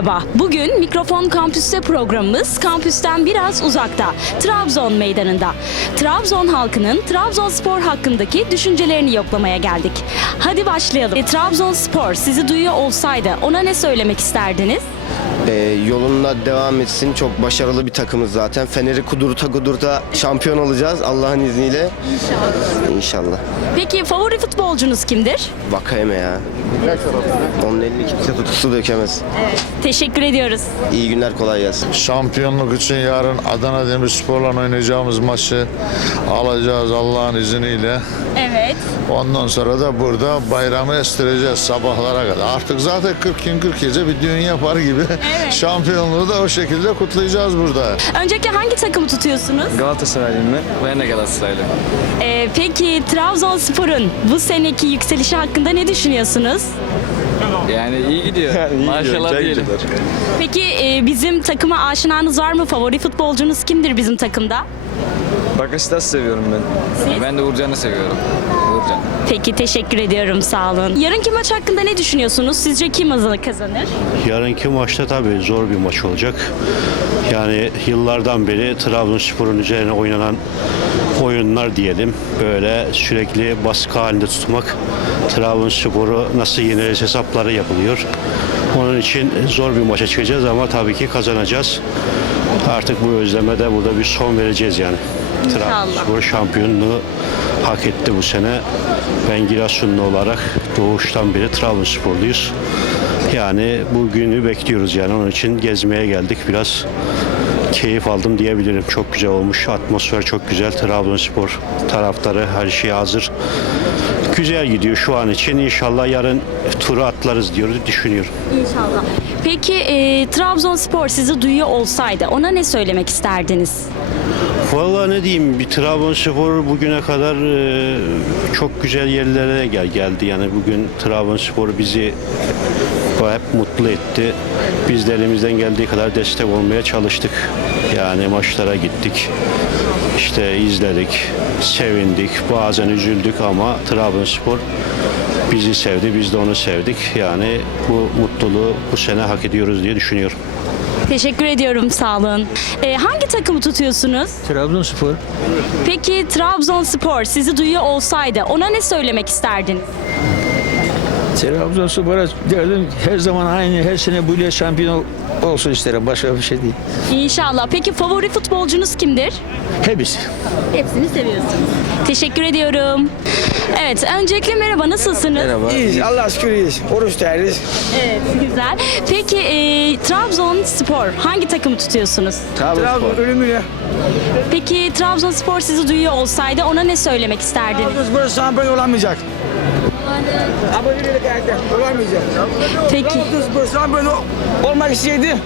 Merhaba. Bugün Mikrofon Kampüs'te programımız kampüsten biraz uzakta. Trabzon meydanında. Trabzon halkının Trabzonspor hakkındaki düşüncelerini yoklamaya geldik. Hadi başlayalım. E, Trabzonspor sizi duyuyor olsaydı ona ne söylemek isterdiniz? Ee, yoluna devam etsin. Çok başarılı bir takımız zaten. Fener'i kudurta kudurta şampiyon olacağız Allah'ın izniyle. İnşallah. İnşallah. Peki favori futbolcunuz kimdir? Vakayeme ya. Onun elini kimse tutusu dökemez. Teşekkür ediyoruz. İyi günler kolay gelsin. Şampiyonluk için yarın Adana Demirspor'la oynayacağımız maçı alacağız Allah'ın izniyle. Evet. Ondan sonra da burada bayramı estireceğiz sabahlara kadar. Artık zaten 40 gün 40 gece bir düğün yapar gibi şampiyonluğu da o şekilde kutlayacağız burada. Öncelikle hangi takımı tutuyorsunuz? Galatasaraylıyım ben. Ben de Galatasaraylıyım. Ee, peki Trabzonspor'un bu seneki yükselişi hakkında ne düşünüyorsunuz? Yani iyi gidiyor. Maşallah diyelim. Peki e, bizim takıma aşinanız var mı? Favori futbolcunuz kimdir bizim takımda? Bakasitas seviyorum ben. Ben de Uğurcan'ı seviyorum. Uğurcan. Peki teşekkür ediyorum sağ olun. Yarınki maç hakkında ne düşünüyorsunuz? Sizce kim kazanır? Yarınki maçta tabii zor bir maç olacak. Yani yıllardan beri Trabzonspor'un üzerine oynanan oyunlar diyelim. Böyle sürekli baskı halinde tutmak Trabzonspor'u nasıl yeneriz hesapları yapılıyor. Onun için zor bir maça çıkacağız ama tabii ki kazanacağız. Artık bu özleme de burada bir son vereceğiz yani. Trabzonspor şampiyonluğu hak etti bu sene. Ben Giresunlu olarak doğuştan beri Trabzonsporluyuz. Yani bu günü bekliyoruz yani onun için gezmeye geldik biraz keyif aldım diyebilirim. Çok güzel olmuş. Atmosfer çok güzel. Trabzonspor taraftarı her şey hazır. Güzel gidiyor şu an için. İnşallah yarın turu atlarız diyoruz düşünüyorum. İnşallah. Peki e, Trabzonspor sizi duyuyor olsaydı ona ne söylemek isterdiniz? Vallahi ne diyeyim bir Trabzonspor bugüne kadar e, çok güzel yerlere gel geldi. Yani bugün Trabzonspor bizi hep mutlu etti. Biz de elimizden geldiği kadar destek olmaya çalıştık. Yani maçlara gittik. İşte izledik, sevindik, bazen üzüldük ama Trabzonspor bizi sevdi, biz de onu sevdik. Yani bu mutluluğu bu sene hak ediyoruz diye düşünüyorum. Teşekkür ediyorum sağ olun. E, hangi takımı tutuyorsunuz? Trabzonspor Peki Trabzonspor sizi duyuyor olsaydı ona ne söylemek isterdiniz? Trabzonspor'a derdim her zaman aynı her sene böyle şampiyon olsun isterim. Başka bir şey değil. İnşallah. Peki favori futbolcunuz kimdir? Hepsi. Hepsini seviyorsunuz. Teşekkür ediyorum. Evet, öncelikle merhaba, nasılsınız? Merhaba. İyiyiz, Allah şükür iyiyiz. Oruç değeriz. Evet, güzel. Peki e, Trabzonspor hangi takımı tutuyorsunuz? Trabzon ölümüyle. Peki Trabzonspor sizi duyuyor olsaydı ona ne söylemek isterdiniz? Trabzonspor şampiyon olamayacak. Ama bir yere karakter olamayacak. Peki, Trabzonspor ol- olmak isteydi.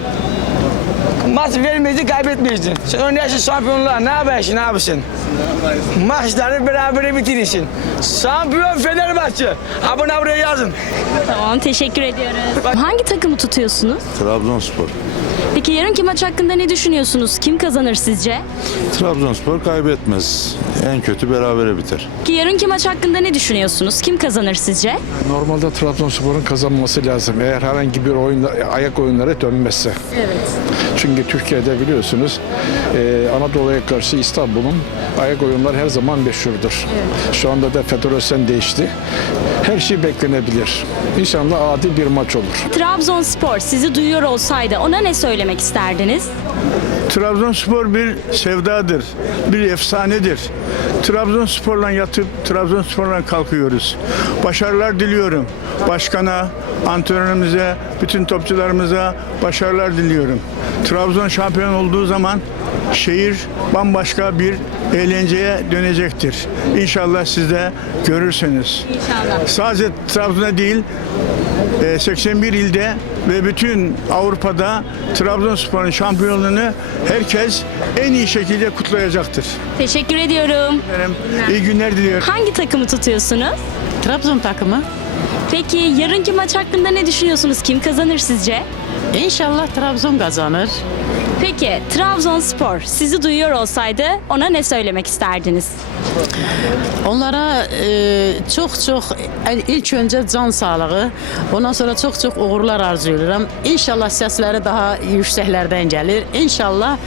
Maç vermeyecek, kaybetmeyecek. Sen oynayarsın şampiyonluğa, ne yaparsın, ne yapıyorsun? Maçları beraber bitirirsin. Şampiyon Fenerbahçe. Abone buraya yazın. tamam teşekkür ediyoruz. Hangi takımı tutuyorsunuz? Trabzonspor. Peki yarınki maç hakkında ne düşünüyorsunuz? Kim kazanır sizce? Trabzonspor kaybetmez. En kötü berabere biter. Peki yarınki maç hakkında ne düşünüyorsunuz? Kim kazanır sizce? Normalde Trabzonspor'un kazanması lazım. Eğer herhangi bir oyunda, ayak oyunları dönmezse. Evet. Çünkü Türkiye'de biliyorsunuz e, Anadolu'ya karşı İstanbul'un ayak oyunları her zaman meşhurdur. Şu anda da federasyon değişti. Her şey beklenebilir. İnşallah adil bir maç olur. Trabzonspor sizi duyuyor olsaydı ona ne söylemek isterdiniz? Trabzonspor bir sevdadır, bir efsanedir. Trabzonspor'la yatıp Trabzonspor'la kalkıyoruz. Başarılar diliyorum. Başkana, antrenörümüze, bütün topçularımıza başarılar diliyorum. Trabzon şampiyon olduğu zaman şehir bambaşka bir eğlenceye dönecektir. İnşallah siz de görürsünüz. İnşallah. Sadece Trabzon'da değil, 81 ilde ve bütün Avrupa'da Trabzonspor'un şampiyonluğunu herkes en iyi şekilde kutlayacaktır. Teşekkür ediyorum. Efendim, İyi günler diliyorum. Hangi takımı tutuyorsunuz? Trabzon takımı. Peki yarınki maç hakkında ne düşünüyorsunuz? Kim kazanır sizce? İnşallah Trabzon kazanır. Peki Trabzonspor sizi duyuyor olsaydı ona ne söylemek isterdiniz? Onlara e, çok çok e, ilk önce can sağlığı, ondan sonra çok çok uğurlar arzu ediyorum. İnşallah sesleri daha yükseklerden gelir. İnşallah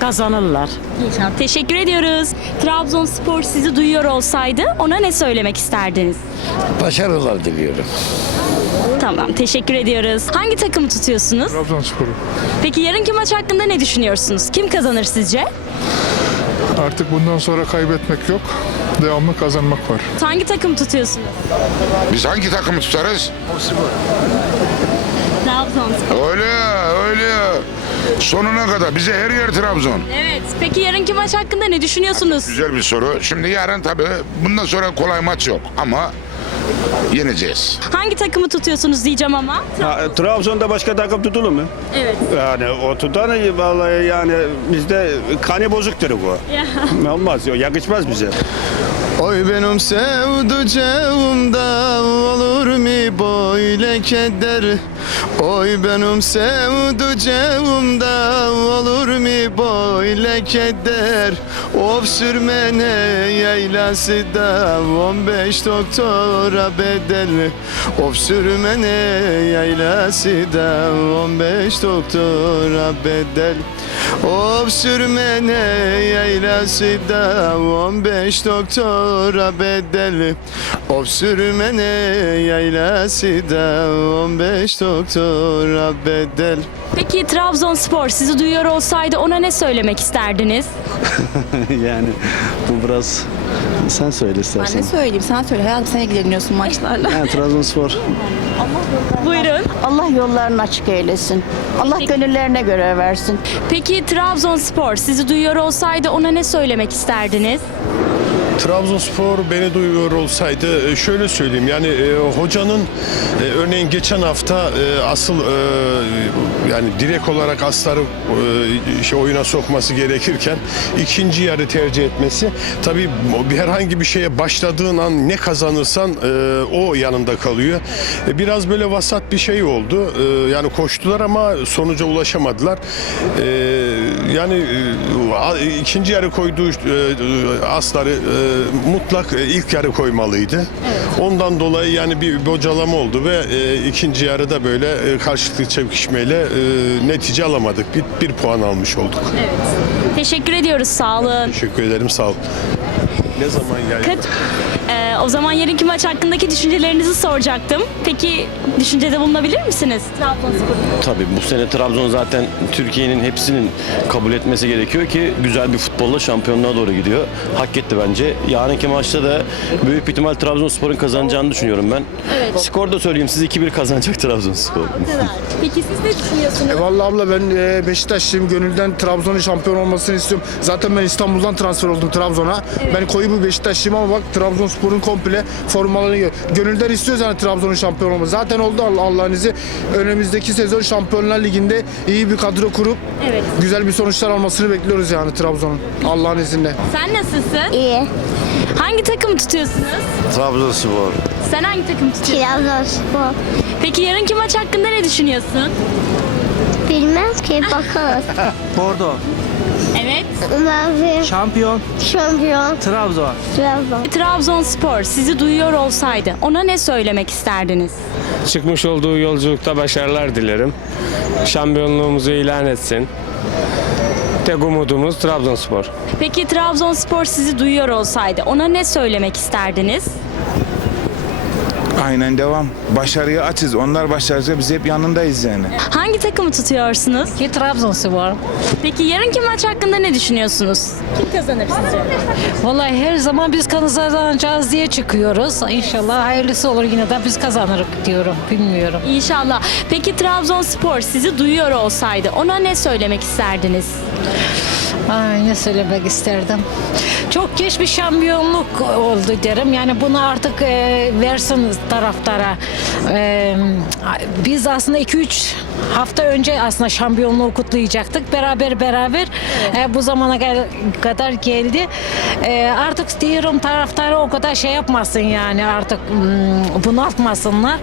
kazanırlar. İnşallah. Teşekkür ediyoruz. Trabzonspor sizi duyuyor olsaydı ona ne söylemek isterdiniz? Başarılar diliyorum. Tamam, teşekkür ediyoruz. Hangi takımı tutuyorsunuz? Trabzonspor'u. Peki yarınki maç hakkında ne düşünüyorsunuz? Kim kazanır sizce? Artık bundan sonra kaybetmek yok. Devamlı kazanmak var. Hangi takımı tutuyorsunuz? Biz hangi takımı tutarız? Trabzonspor. Öyle öyle. Sonuna kadar bize her yer Trabzon. Evet. Peki yarınki maç hakkında ne düşünüyorsunuz? Güzel bir soru. Şimdi yarın tabii bundan sonra kolay maç yok ama yeneceğiz. Hangi takımı tutuyorsunuz diyeceğim ama. Trabzon'da başka takım tutulur mu? Evet. Yani o tutan vallahi yani bizde kanı bozuktur bu. Olmaz, yakışmaz bize. Oy benim sevducağımda olur mu böyle keder Oy benim sevducağımda olur mu böyle keder Of sürmene yaylası da 15 doktora bedel Of sürmene yaylası da 15 doktora bedel Of sürmene yaylası da 15 doktora bedel Of sürmene yaylası da 15 doktora bedel Peki Trabzonspor sizi duyuyor olsaydı ona ne söylemek isterdiniz? yani bu biraz sen söyle istersen. söyleyeyim? Sen söyle. Hayatım sen ilgileniyorsun maçlarla. Yani Trabzonspor Buyurun. Allah yollarını açık eylesin. Allah gönüllerine göre versin. Peki Trabzonspor sizi duyuyor olsaydı ona ne söylemek isterdiniz? Trabzonspor beni duyuyor olsaydı e, şöyle söyleyeyim yani e, hocanın e, örneğin geçen hafta e, asıl e, yani direkt olarak asları e, şey oyuna sokması gerekirken ikinci yarı tercih etmesi tabii herhangi bir şeye başladığın an ne kazanırsan e, o yanında kalıyor. E, biraz böyle vasat bir şey oldu. E, yani koştular ama sonuca ulaşamadılar. E, yani e, ikinci yarı koyduğu e, asları e, mutlak ilk yarı koymalıydı. Ondan dolayı yani bir bocalama oldu ve ikinci yarıda böyle karşılıklı çekişmeyle netice alamadık. Bir, bir puan almış olduk. Teşekkür ediyoruz. Sağ olun. Teşekkür ederim sağ olun. Ne zaman geldi? Kat- Ee, o zaman yarınki maç hakkındaki düşüncelerinizi soracaktım. Peki düşüncede bulunabilir misiniz? Trabzonspor. Tabii bu sene Trabzon zaten Türkiye'nin hepsinin kabul etmesi gerekiyor ki güzel bir futbolla şampiyonluğa doğru gidiyor. Hak etti bence. Yarınki maçta da büyük bir ihtimal Trabzonspor'un kazanacağını düşünüyorum ben. Evet. Skor da söyleyeyim siz 2-1 kazanacak Trabzonspor. Peki siz ne düşünüyorsunuz? E vallahi abla ben e, Beşiktaşlıyım. Gönülden Trabzon'un şampiyon olmasını istiyorum. Zaten ben İstanbul'dan transfer oldum Trabzon'a. Ben koyu bir Beşiktaşlıyım ama bak Trabzonspor'un komple formalarını gör. Gönülden istiyoruz yani Trabzon'un şampiyon olması. Zaten oldu Allah- Allah'ın izniyle. Önümüzdeki sezon Şampiyonlar Ligi'nde iyi bir kadro kurup Evet. güzel bir sonuçlar almasını bekliyoruz yani Trabzon'un. Allah'ın izniyle. Sen nasılsın? İyi. Hangi takımı tutuyorsunuz? Trabzonspor. Sen hangi takımı tutuyorsun? Trabzonspor. Peki yarınki maç hakkında ne düşünüyorsun? Bilmem ki bakarız. Bordo, Evet. Mavi. şampiyon, Şampiyon. Trabzon. Trabzon. Trabzonspor sizi duyuyor olsaydı ona ne söylemek isterdiniz? Çıkmış olduğu yolculukta başarılar dilerim. Şampiyonluğumuzu ilan etsin. Tek umudumuz Trabzonspor. Peki Trabzonspor sizi duyuyor olsaydı ona ne söylemek isterdiniz? Aynen devam. Başarıya açız. Onlar başaracak biz hep yanındayız yani. Hangi takımı tutuyorsunuz? Ki Trabzonspor. Peki yarınki maç hakkında ne düşünüyorsunuz? Kim kazanır sizce? Vallahi her zaman biz kazanacağız diye çıkıyoruz. İnşallah hayırlısı olur yine de biz kazanırız diyorum. Bilmiyorum. İnşallah. Peki Trabzonspor sizi duyuyor olsaydı ona ne söylemek isterdiniz? Ay ne söylemek isterdim. Çok geç bir şampiyonluk oldu derim. Yani bunu artık e, versin taraftara. E, biz aslında 2-3 Hafta önce aslında şampiyonluğu kutlayacaktık. Beraber beraber e, bu zamana kadar geldi. E, artık diyorum taraftarı o kadar şey yapmasın yani artık hmm, bunaltmasınlar.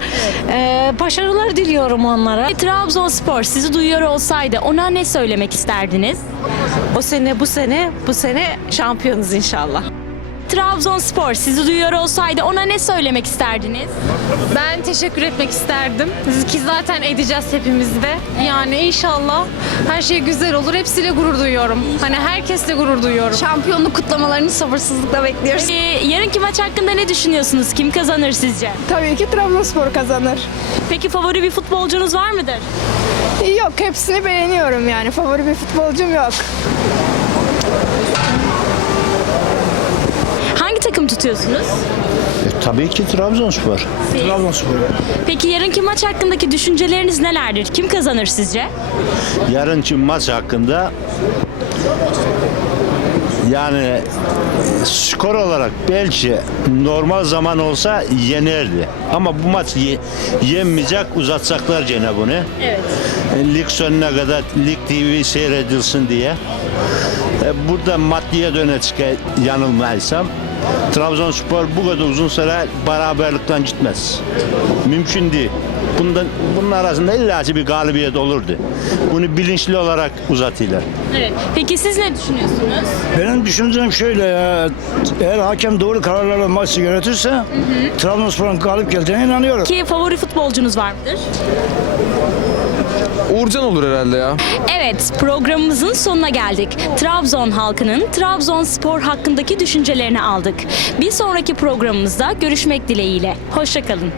E, başarılar diliyorum onlara. Trabzonspor sizi duyuyor olsaydı ona ne söylemek isterdiniz? O sene bu sene bu sene şampiyonuz inşallah. Trabzonspor sizi duyuyor olsaydı ona ne söylemek isterdiniz? Ben teşekkür etmek isterdim. Ki zaten edeceğiz hepimiz de. Yani inşallah her şey güzel olur. Hepsiyle gurur duyuyorum. Hani herkesle gurur duyuyorum. Şampiyonluk kutlamalarını sabırsızlıkla bekliyoruz. Ee, yarınki maç hakkında ne düşünüyorsunuz? Kim kazanır sizce? Tabii ki Trabzonspor kazanır. Peki favori bir futbolcunuz var mıdır? Yok hepsini beğeniyorum yani. Favori bir futbolcum yok. Takım tutuyorsunuz? tabii ki Trabzonspor. Trabzonspor. Peki yarınki maç hakkındaki düşünceleriniz nelerdir? Kim kazanır sizce? Yarınki maç hakkında yani skor olarak belki normal zaman olsa yenerdi. Ama bu maç ye- yenmeyecek uzatacaklar gene bunu. Evet. E, Lig sonuna kadar Lig TV seyredilsin diye. E, Burada maddiye döne çıkar yanılmaysam. Trabzonspor bu kadar uzun süre beraberlikten gitmez. Mümkün değil. Bundan, bunun arasında illaki bir galibiyet olurdu. Bunu bilinçli olarak uzatıyorlar. Evet. Peki siz ne düşünüyorsunuz? Benim düşüncem şöyle ya. Eğer hakem doğru kararlarla maçı yönetirse Trabzonspor'un galip geleceğine inanıyorum. Ki favori futbolcunuz var mıdır? Uğurcan olur herhalde ya. Evet, programımızın sonuna geldik. Trabzon halkının Trabzonspor hakkındaki düşüncelerini aldık. Bir sonraki programımızda görüşmek dileğiyle. Hoşçakalın.